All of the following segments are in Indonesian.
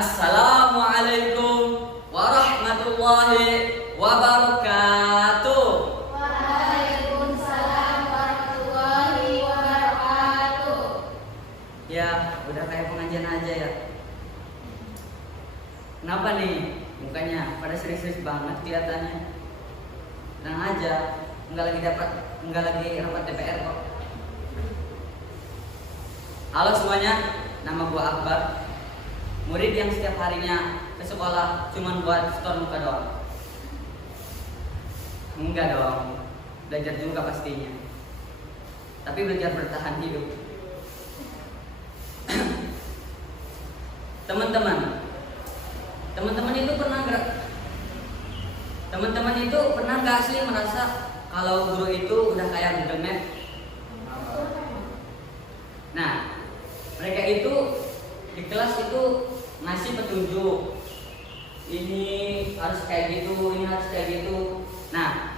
Assalamualaikum warahmatullahi wabarakatuh. Waalaikumsalam warahmatullahi wabarakatuh. Ya, udah kayak pengajian aja ya. Kenapa nih? Mukanya pada serius-serius banget kelihatannya. Tenang aja, enggak lagi rapat DPR kok. Halo semuanya, nama gua Akbar. Murid yang setiap harinya ke sekolah cuman buat store muka doang. Enggak dong, belajar juga pastinya. Tapi belajar bertahan hidup. Teman-teman itu pernah nggak sih merasa kalau guru itu udah kayak Google Map? Nah, mereka itu di kelas itu ngasih petunjuk. Ini harus kayak gitu, ini harus kayak gitu. Nah,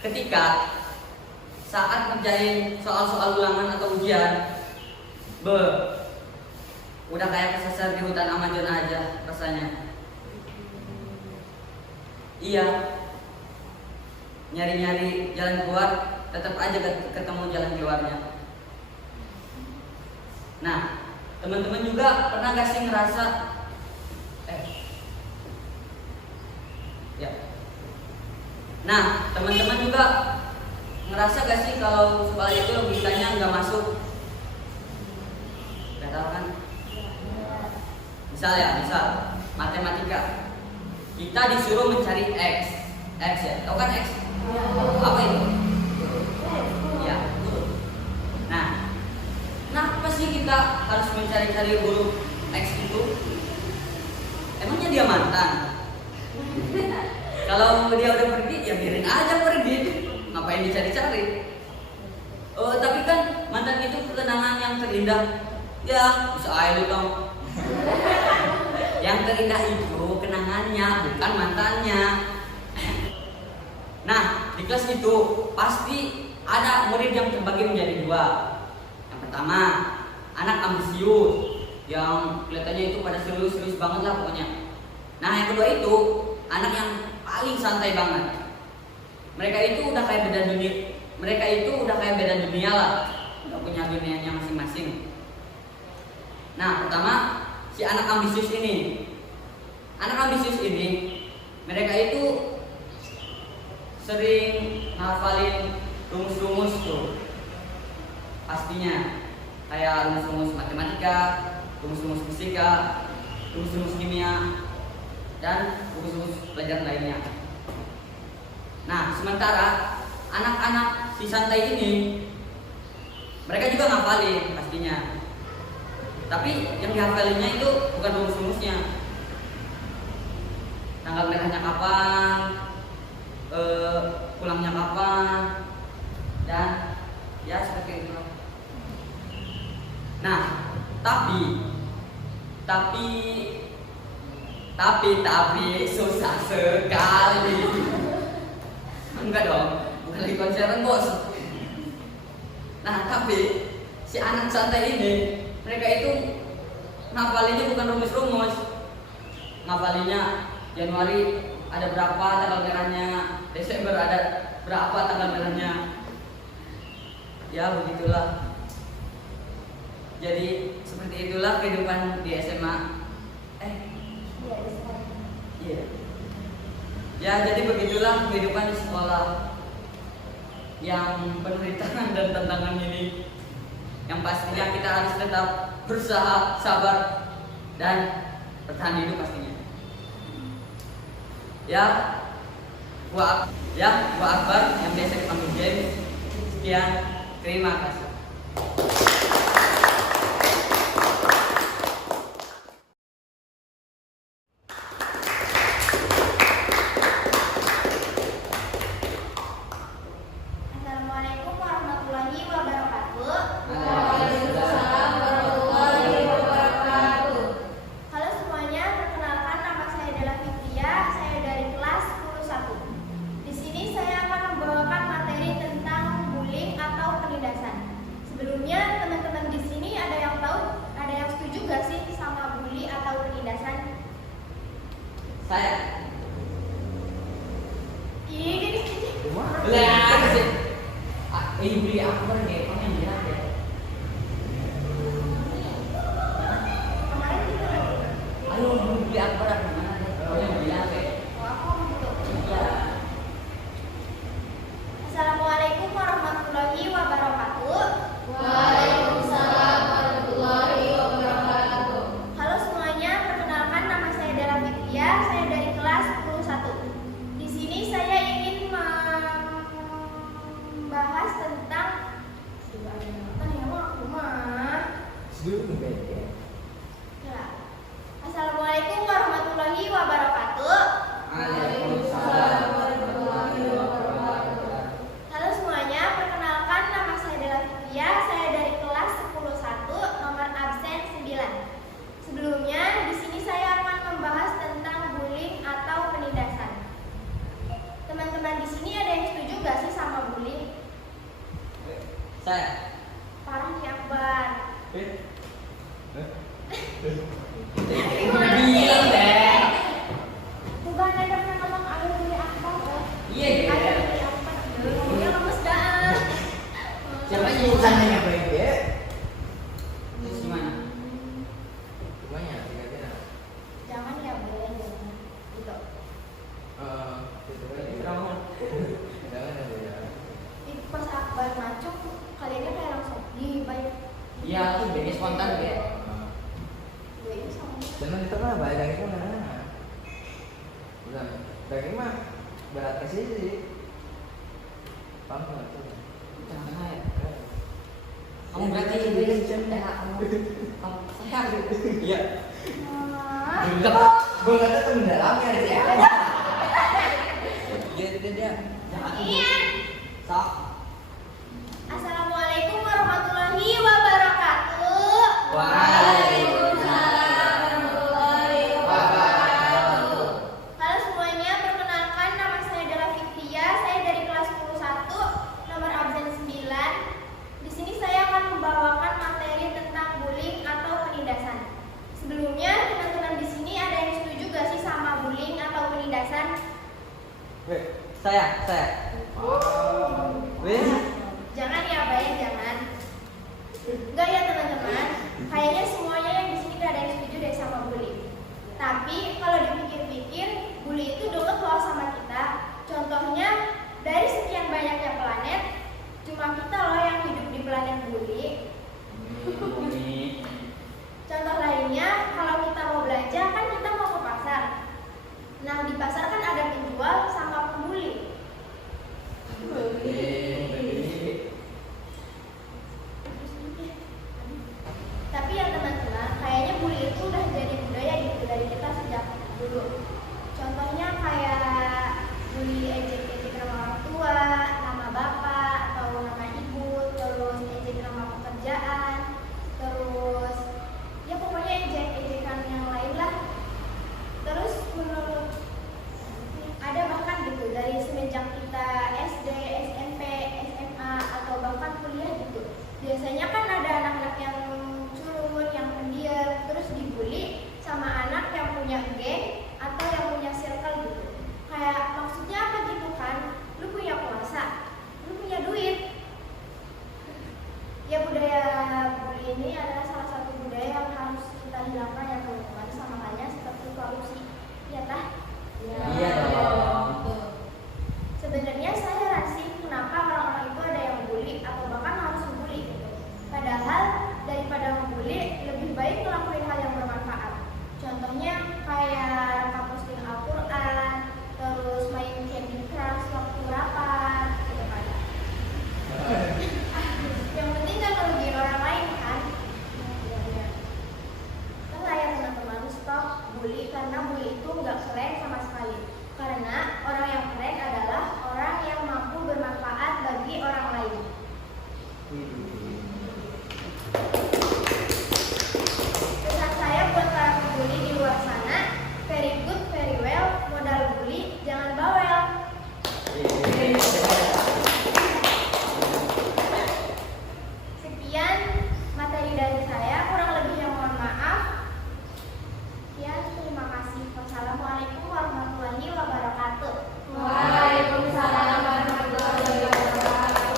ketika saat ngerjain soal-soal ulangan atau ujian, udah kayak kesasar di hutan Amazon aja rasanya. Iya, nyari-nyari jalan keluar, tetap aja ketemu jalan keluarnya. Nah, teman-teman juga pernah gak sih ngerasa Nah, teman-teman juga ngerasa gak sih kalau sekolah itu logikanya nggak masuk? Gak tahu kan? Misal matematika, kita disuruh mencari x ya, tahu kan x? Apa itu? Ya. Nah, kenapa sih kita harus mencari-cari huruf x itu? Emangnya dia mantan? Kalau dia udah pergi, ya biarin aja pergi. Ngapain dicari-cari? Tapi kan mantan itu kenangan yang terindah. Ya, bisa aja dong. Yang terindah itu kenangannya, bukan mantannya. Nah, di kelas itu pasti ada murid yang terbagi menjadi dua. Yang pertama, anak ambisius yang kelihatannya itu pada serius-serius banget lah pokoknya. Nah, yang kedua itu anak yang paling santai banget. Mereka itu udah kayak beda dunia lah. Udah punya dunianya masing-masing. Nah, pertama si anak ambisius ini. Anak ambisius ini mereka itu sering ngafalin rumus-rumus tuh. Pastinya kayak rumus-rumus matematika, rumus-rumus fisika, rumus-rumus kimia, dan rumus-rumus pelajaran lainnya. Nah, sementara anak-anak si santai ini mereka juga ngafalin pastinya. Tapi yang dihafalinnya itu bukan rumus-rumusnya. Tanggal merahnya kapan, pulangnya kapan, dan ya seperti itu. Nah, tapi susah sekali. Enggak dong, bukan lagi konseran bos. Nah, tapi si anak santai ini mereka itu ngapalinnya bukan rumus-rumus. Ngapalinnya Januari ada berapa tanggal merahnya, Desember ada berapa tanggal merahnya. Ya begitulah. Jadi seperti itulah kehidupan di SMA. Iya. Ya, jadi begitulah kehidupan di sekolah yang penuh rintangan dan tantangan ini. Yang pastinya kita harus tetap berusaha, sabar, dan bertahan hidup pastinya. Gua Akbar yang biasa dipanggil James. Sekian, terima kasih. Assalamualaikum warahmatullahi wabarakatuh. Waalaikumsalam warahmatullahi wabarakatuh. Halo semuanya, perkenalkan nama saya adalah Fitria. Saya dari kelas 10-1. Di sini saya akan membawakan materi tentang bullying atau penindasan. Ya. Assalamualaikum warahmatullahi wabarakatuh. Waalaikumsalam. Halo semuanya, perkenalkan nama saya Dela Fitria. Saya dari kelas 10-1, nomor absen 9. Sebelumnya, di sini saya akan membahas tentang bullying atau penindasan. Teman-teman di sini ada yang setuju gak sih sama bullying? Saya. Parah nih Akbar. Iya, Beb. Bukan ada yang ngomong ada bully Akbar loh. Iya, Ada Beb. bully Akbar. Ngomongnya lemes dah. Siapa sih? Bukan hanya baik ya. Terus gimana? Gimana? Tiga-tiga. Jangan ya boleh jangan. Gitu. Itu aja. Ramon. Jangan ada ya. Pas Akbar macuk, kaliannya kayak langsung dibayar. Iya, tuh jadi spontan, Beb. Gue ini sama. Jangan itu mah bayar itu mana? Bukan. Daging mah berat ke sini. Paham nggak tuh? Jangan saya. Kamu berarti kamu saya. Iya. Ah. Enggak. Gue nggak tahu temen dalamnya ada siapa. Dia. Jangan. Iya. Sok. Assalamualaikum warahmatullahi wabarakatuh. Waalaikumsalam warahmatullahi wabarakatuh. Halo semuanya, perkenalkan nama saya Dela Fitria. Saya dari kelas 10-1, nomor absen 9. Di sini saya akan membawakan materi tentang bullying atau penindasan. Sebelumnya, teman-teman di sini ada yang setuju gak sih sama bullying atau penindasan? Saya. Wes. Jangan ya, Bay, jangan. Enggak ya teman-teman, kayaknya semuanya yang di sini gak ada yang setuju deh sama bullying. Tapi kalau dipikir-pikir, bully itu deket loh sama kita. Contohnya, dari sekian banyaknya planet, cuma kita loh yang hidup di planet bully. Contoh lainnya, kalau kita mau belanja kan kita mau ke pasar. Nah, di pasar kan ada penjual sama pembeli. Tapi ya teman-teman, kayaknya bully itu udah jadi budaya gitu dari kita sejak dulu. Contohnya kayak bully ejek-ejek nama orang tua, nama bapak, atau nama ibu, terus ejek nama pekerjaan, terus ya pokoknya ejek-ejekan yang lain lah. Terus menurut ada bahkan gitu dari semenjak kita SD, SMP, SMA atau bahkan kuliah gitu. Biasanya kan ada anak-anak yang culun, yang pendiam, terus dibully sama anak yang punya geng atau yang punya circle gitu. Kayak maksudnya apa gitu kan? Lu punya kuasa, lu punya duit. Ya budaya bully ini adalah salah satu budaya yang harus kita hilangkan ya teman-teman. Sama halnya seperti korupsi. Ya tah? Iya dong. Sebenarnya saya heran sih kenapa orang-orang itu ada yang bully atau bahkan harus membuli gitu. Padahal daripada membuli lebih baik ngelakuin hal yang bermanfaat. Contohnya kayak posting Al-Quran, terus main Candy Crush waktu rapat, gitu kan. Yang penting kan ngerugiin orang lain kan. Enggak ya teman-teman, stop bully karena bully itu nggak keren sama sekali. Karena orang yang keren adalah orang yang mampu bermanfaat bagi orang lain. Pesan saya buat para pembuli di luar sana, very good, very well, modal bully, jangan bawel. Sekian materi dari saya, kurang lebihnya mohon maaf. Sekian, terima kasih. Wassalamualaikum warahmatullahi wabarakatuh. Waalaikumsalam warahmatullahi wabarakatuh.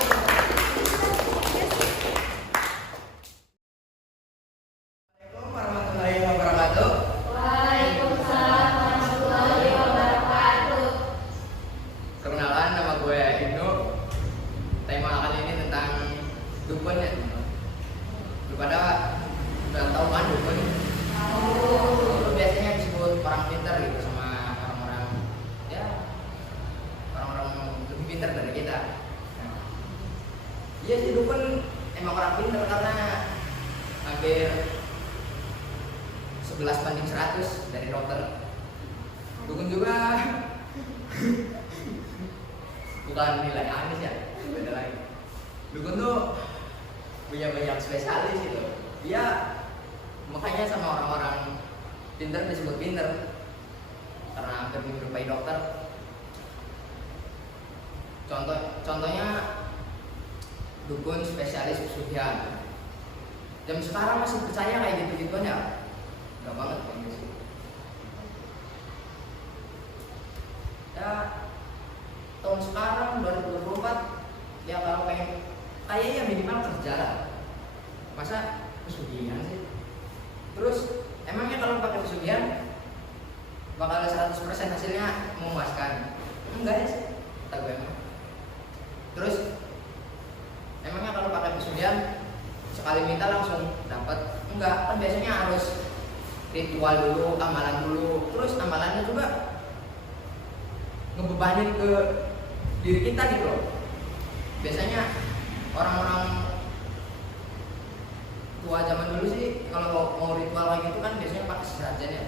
Assalamualaikum warahmatullahi wabarakatuh. Waalaikumsalam warahmatullahi wabarakatuh. Perkenalkan, nama gue Ibnu. Tema kali ini tentang dukun ya. Lu pada udah tahu kan dukun? Biasanya disebut orang pintar gitu sama orang-orang ya orang-orang lebih pintar dari kita. Iya sih dukun emang orang pintar karena hampir 11/100 dari dokter. Dukun juga bukan nilai anis ya, beda lagi. Dukun tuh punya banyak spesialis gitu. Dia makanya sama orang-orang pinter disebut pinter karena hampir menyerupai dokter. Contohnya dukun spesialis pesugihan. Jam sekarang masih percaya kayak gitu-gituan ya? Enggak banget kayak gitu. Ya tahun sekarang 2024 ya kalau pengen kayaknya minimal kerja lah. Masa pesugihan sih? Terus emangnya kalau pakai pesugihan bakal 100% hasilnya memuaskan? Enggak ya sih, kata gue emang. Terus emangnya kalau pakai pesugihan sekali minta langsung dapat? Enggak, kan biasanya harus ritual dulu, amalan dulu. Terus amalannya juga ngebebanin ke diri kita gitu loh. Biasanya orang-orang tua zaman dulu sih kalau mau ritual kayak gitu kan biasanya pakai sesajen ya.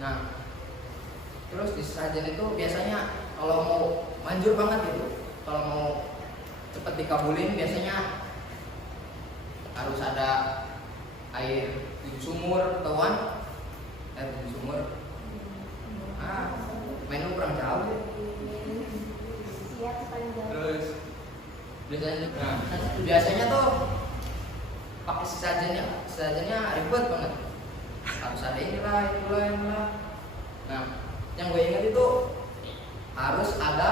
Nah, terus di sesajen itu biasanya kalau mau manjur banget gitu, kalau mau cepet dikabulin biasanya harus ada air 7 sumur, tahuan? Air 7 sumur. Mainnya kurang jauh sih. Iya, paling jauh. Terus biasanya tuh pakai sesajennya ribet banget. Harus ada inilah. Nah, yang gue ingat itu harus ada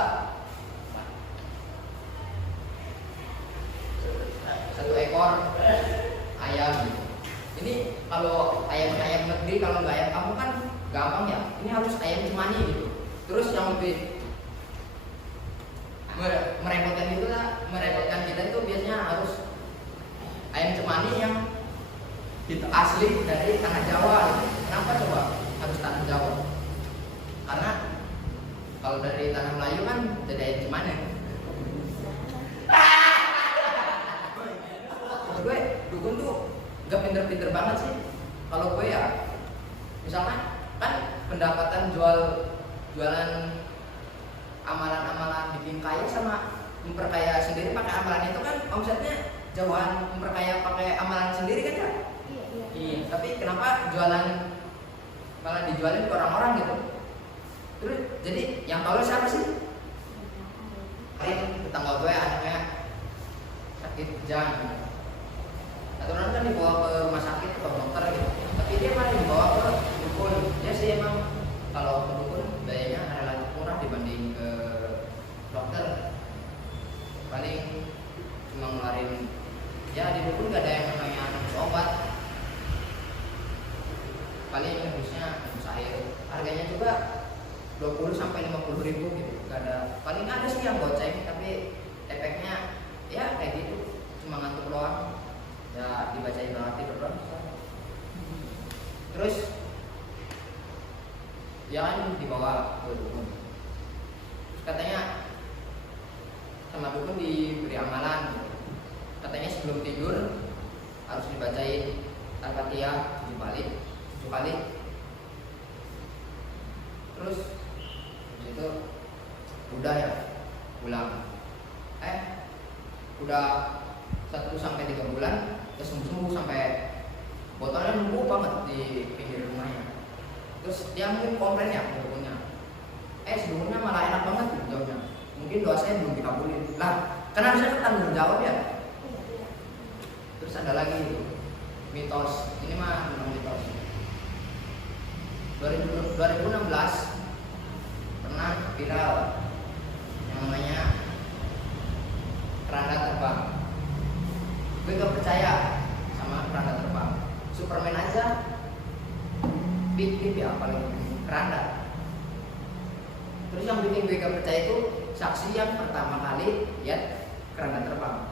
1 ekor ayam. Ini kalau ayam negeri, kalau nggak ayam kampung kan gampang ya. Ini harus ayam cemani gitu. Terus yang lebih merepotkan kita itu biasanya harus ayam cemani yang asli dari tanah Jawa. Kenapa coba harus tanah Jawa? Karena kalau dari tanah Melayu kan jadi ayam cemani. Gue dukun tuh gak pinter-pinter banget sih. Kalau gue ya, misalnya kan pendapatan jualan amalan-amalan bikin kaya sama memperkaya sendiri pakai amalan itu kan omsetnya jauhan memperkaya pakai amalan sendiri kan ya? Iya. Tapi kenapa malah dijualin ke orang-orang gitu? Terus jadi yang tahu siapa sih? Kayak tetangga gue anaknya sakit kejang. Aturan kan dibawa ke rumah sakit ke dokter gitu. Tapi dia malah dibawa ke dukun. Dia sih emang kalau ke dukun biayanya relatif murah dibanding ke dokter. Paling cuma ngeluarin ya di dukun gak ada yang namanya nebus obat. Paling nebusnya nebus air. Harganya juga 20 sampai 50 ribu gitu. Gak ada. Paling ada sih yang goceng tapi efeknya ya kayak gitu. Cuma ngantuk doang. Ya dibacain doang tidur doang. Terus ya kan dibawa ke dukun. Katanya sama dukun diberi amalan. Katanya sebelum tidur harus dibacain Al-Fatihah 7 kali. Terus itu udah ya pulang. Udah 1 sampai 3 bulan terus sembuh sampai botolnya nunggu banget di pinggir rumahnya. Terus dia mungkin komplain ya ke dukunnya. Dukunnya malah enak banget jawabnya. Mungkin doa saya belum dikabulin. Nah, karena bisa tanggung jawab ya. Terus ada lagi itu mitos. Ini mah memang mitos. 2016 pernah viral yang namanya keranda terbang. Gue gak percaya sama keranda terbang. Superman aja big ya apalagi keranda. Terus yang bikin gue gak percaya itu saksi yang pertama kali lihat keranda terbang.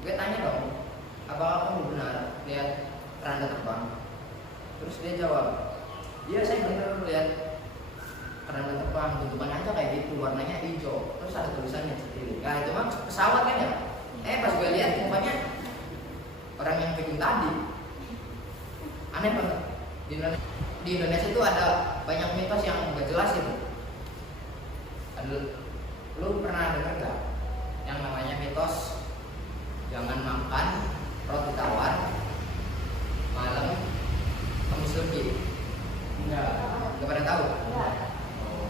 Gue tanya dong, apakah kamu benar lihat keranda terbang? Terus dia jawab, iya saya benar lihat keranda terbang, bentukannya aja kayak gitu, warnanya hijau, terus ada tulisannya sendiri. Nah itu mah pesawat kan ya? Pas gue lihat mukanya orang yang bikin tadi. aneh banget. Di Indonesia itu ada banyak mitos yang nggak jelas itu. Lu pernah dengar gak yang namanya mitos jangan makan roti tawar malam Kamis Legi? Nggak pada tahu? Oh.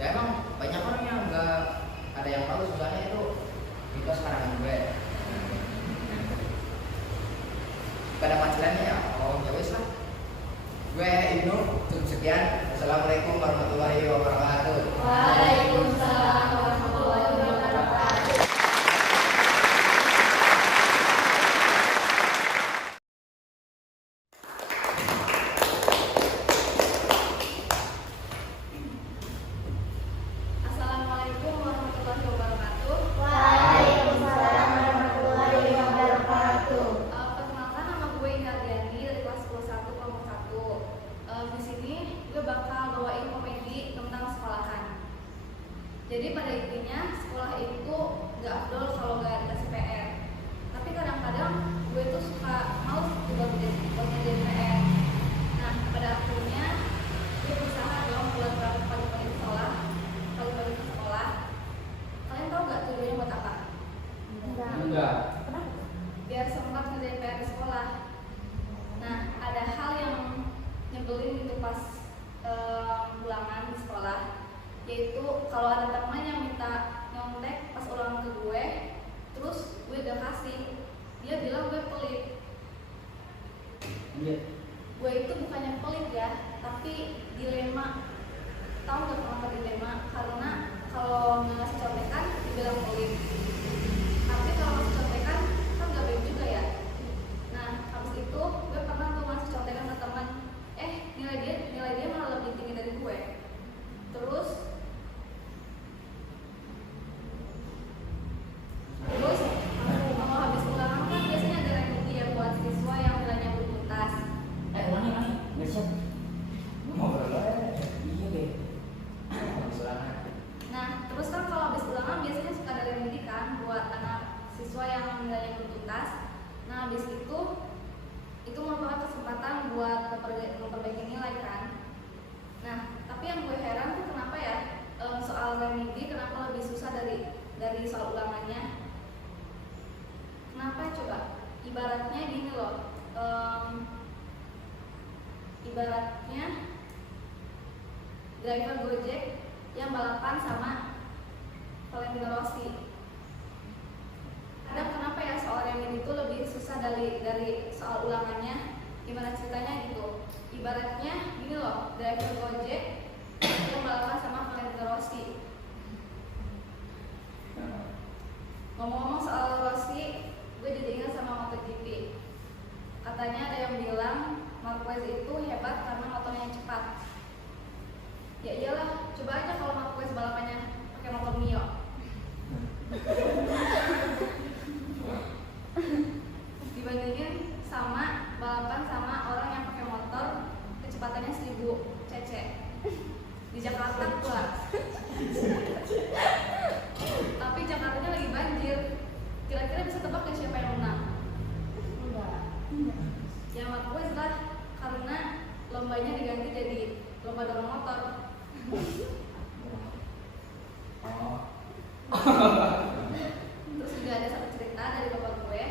Ya emang banyak orang yang nggak ada yang tahu, susahnya itu mitos karangan gue. Gak ada pancelannya ya? Oh ya wis lah. Gue Ibnu, cukup sekian. Assalamualaikum warahmatullahi wabarakatuh. Waalaikumsalam warahmatullahi wabarakatuh. Assalamualaikum warahmatullahi wabarakatuh. Waalaikumsalam warahmatullahi wabarakatuh. Perkenalkan, nama gue Indah Diani dari kelas 11 kelompok 1. Di sini gue bakal bawain komedi tentang sekolahan. Jadi pada intinya sekolah itu gak afdol kalau gak dikasih PR. Tapi kadang-kadang gue tuh suka males buat ngerjain PR. Nah pada akhirnya gue berusaha dong buat berangkat pagi-pagi ke sekolah. Kalian tahu gak tujuannya buat apa? Enggak. Biar sempat ngerjain PR di sekolah. Nah, ada hal yang nyebelin gitu pas ulangan di sekolah, yaitu kalau ada teman yang minta nyontek pas ulangan ke gue, terus gue gak kasih, dia bilang gue pelit. Gue itu bukannya pelit ya, tapi dilema. Tahu gak kenapa dilema? Karena kalau nggak ngasih contekan dibilang pelit, tapi kalau ngasih contekan kan gak baik juga ya. Nah habis itu gue pernah tuh ngasih contekan ke teman, nilai dia malah lebih tinggi dari gue. Terus kalau habis ulangan kan biasanya ada remedi ya buat siswa yang nilainya bertuntas. Ulangi, nggak siap. Iya deh. Nah, terus kan kalau habis ulangan biasanya suka ada remedi kan buat anak siswa yang nilainya bertuntas. Nah, habis itu merupakan kesempatan buat memperbaiki nilai kan. Nah, tapi yang gue heran tuh kenapa ya soal remedi kenapa lebih susah dari soal ulangannya? Kenapa coba? Ibaratnya gini loh, ibaratnya driver Gojek yang balapan sama Valentino Rossi. Kadang kenapa ya soal remedi itu lebih susah dari soal ulangannya? Gimana ceritanya gitu? Ibaratnya gini loh, driver Gojek yang balapan sama Valentino Rossi. Ngomong-ngomong soal Rossi, gue jadi ingat sama MotoGP. Katanya ada yang bilang Marquez itu hebat karena motornya yang cepat. Ya iyalah, coba aja kalau Marquez balapannya pakai motor Mio. Dibandingin sama balapan sama orang yang pakai motor kecepatannya 1000 cc di Jakarta pula. Tapi Jakartanya lagi banjir. Kira-kira bisa tebak ya siapa yang menang? Ya Marquez lah, karena lombanya diganti jadi lomba dorong motor. Terus juga ada satu cerita dari bapak gue.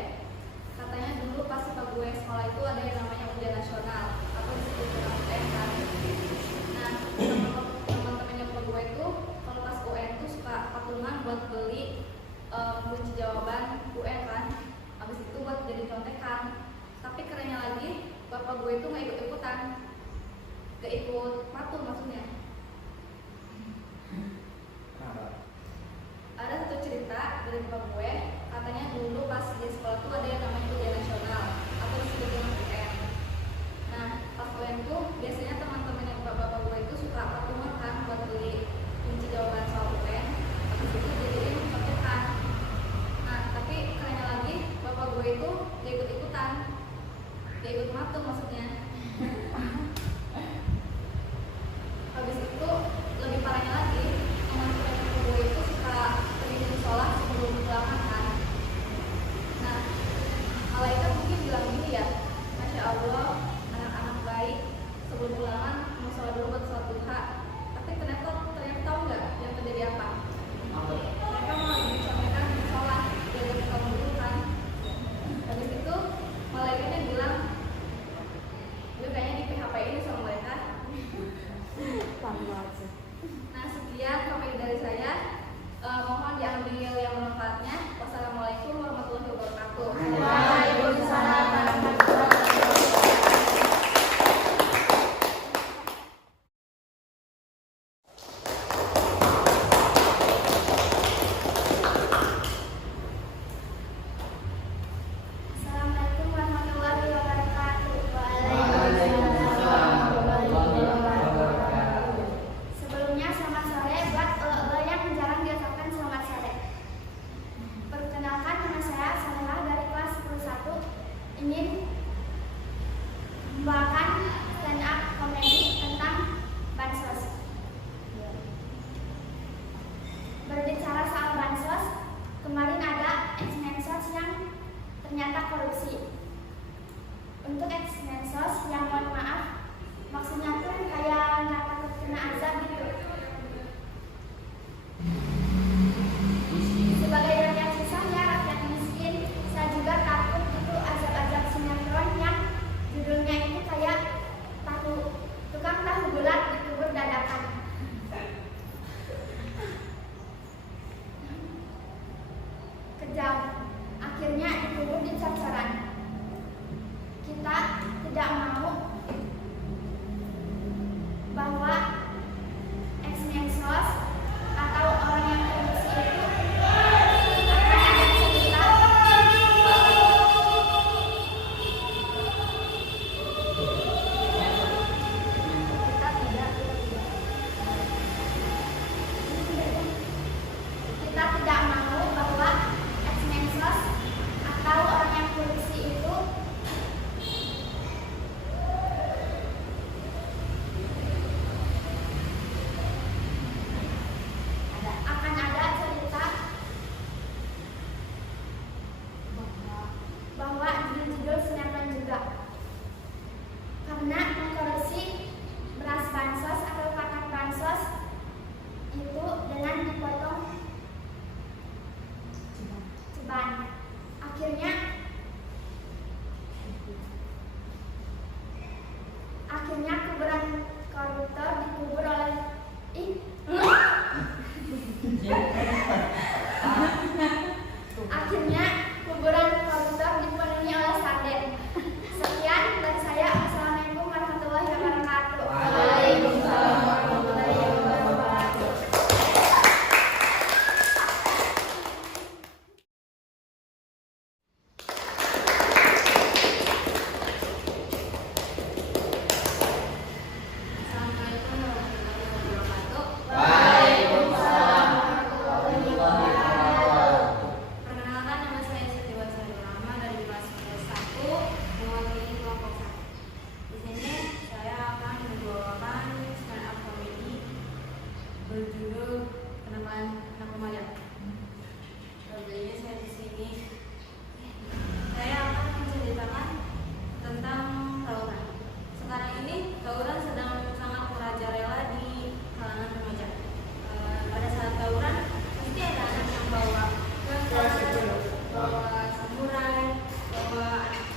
Katanya dulu pas bapak gue sekolah itu ada yang namanya ujian nasional atau disebut dengan UN kan. Nah teman-temannya bapak gue itu kalau pas UN tuh suka patungan buat beli kunci jawaban UN kan. Habis itu buat jadi contekan. Tapi kerennya lagi bapak gue itu nggak ikut-ikutan, nggak ikut patung maksudnya. Ada satu cerita dari bapak gue, katanya dulu pas di sekolah tuh ada yang namanya ujian nasional atau disebut dengan UN. Nah pas UN tuh biasanya teman-temannya bapak gue itu suka patungan kan buat beli kunci jawaban soal UN. Habis itu jadiin contekan. Nah tapi kerennya lagi bapak gue itu nggak ikut-ikutan, nggak ikut matung maksudnya. Habis itu lebih parahnya lagi, teman-teman gue itu suka pergi ke sekolah sebelum ulangan kan. Nah malaikat mungkin bilang gini ya, Masya Allah membawakan stand up komedi tentang bansos. Berbicara soal bansos, kemarin ada ex-mensos yang ternyata korupsi. Untuk ex-mensos yang mohon maaf, maksudnya tuh kayak nggak takut kena azab gitu. Sebagai rakyat susah ya, rakyat miskin, saya juga takut itu azab-azab sinetron yang judulnya itu kayak tukang tahu bulat dikubur dadakan. Kejam, akhirnya dikubur di cacaran. Kita tidak mau bahwa ex-mensos atau orang yang korupsi itu akan ada cerita kita tidak mau bahwa ex-mensos atau orang yang korupsi itu akan ada cerita bahwa judul-judul sinetron juga, karena mengkorupsi beras bansos atau pakan bansos itu dengan dipotong ceban. Akhirnya kuburan koruptor dikubur oleh Akhirnya kuburan koruptor dipenuhi oleh sarden. Sekian dari saya. Assalamualaikum warahmatullahi wabarakatuh. Waalaikumsalam warahmatullahi wabarakatuh. Assalamualaikum warahmatullahi wabarakatuh. Waalaikumsalam warahmatullahi wabarakatuh. Perkenalkan, nama saya Siti Warsari Rama dari kelas 1 mewakili kelompok 1. Di sini saya akan membawakan stand up comedy berjudul Kenapa Anak Remaja. Jadi saya di sini saya akan menceritakan tentang tawuran. Sekarang ini tawuran sedang sangat merajalela di kalangan remaja. Pada saat tawuran pasti ada anak yang bawa bawa samurai,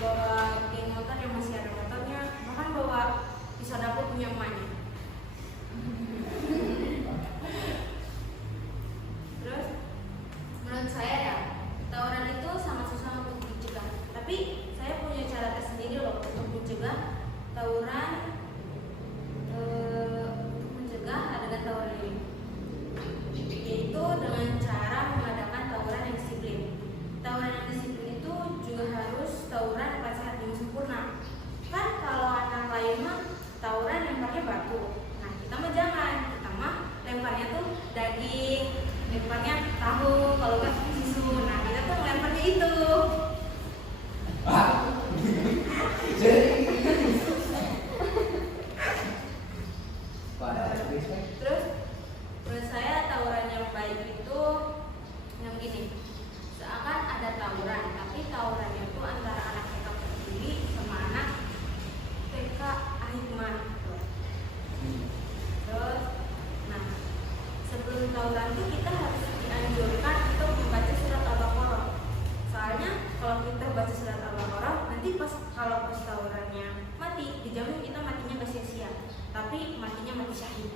bawa geng motor yang masih ada motornya, bahkan bawa pisau dapur punya emaknya. Terus menurut saya ya, tawuran itu sangat susah untuk dicegah. Tapi saya punya cara tersendiri loh untuk mencegah tawuran, untuk mencegah adegan tawuran ini, yaitu dengan cara mengadakan tawuran yang disiplin. Tawuran yang disiplin itu juga harus tawuran pada saat yang sempurna. Kan kalau anak lain mah tawuran lemparnya batu. Nah kita mah jangan, kita mah lemparnya tuh daging, lemparnya tahu, kalau nggak susu. Nah kita tuh lemparnya itu. Terus menurut saya tawuran yang baik itu yang gini, seakan ada tawuran, tapi tawurannya itu antara anak TK Pertiwi sama anak TK Ahikman. Terus, nah sebelum tawuran itu kita harus dianjurkan untuk membaca surat Al-Baqarah. Soalnya kalau kita baca surat Al-Baqarah, nanti kalau pas tawurannya mati, dijamin kita matinya gak sia-sia, tapi matinya mati syahid.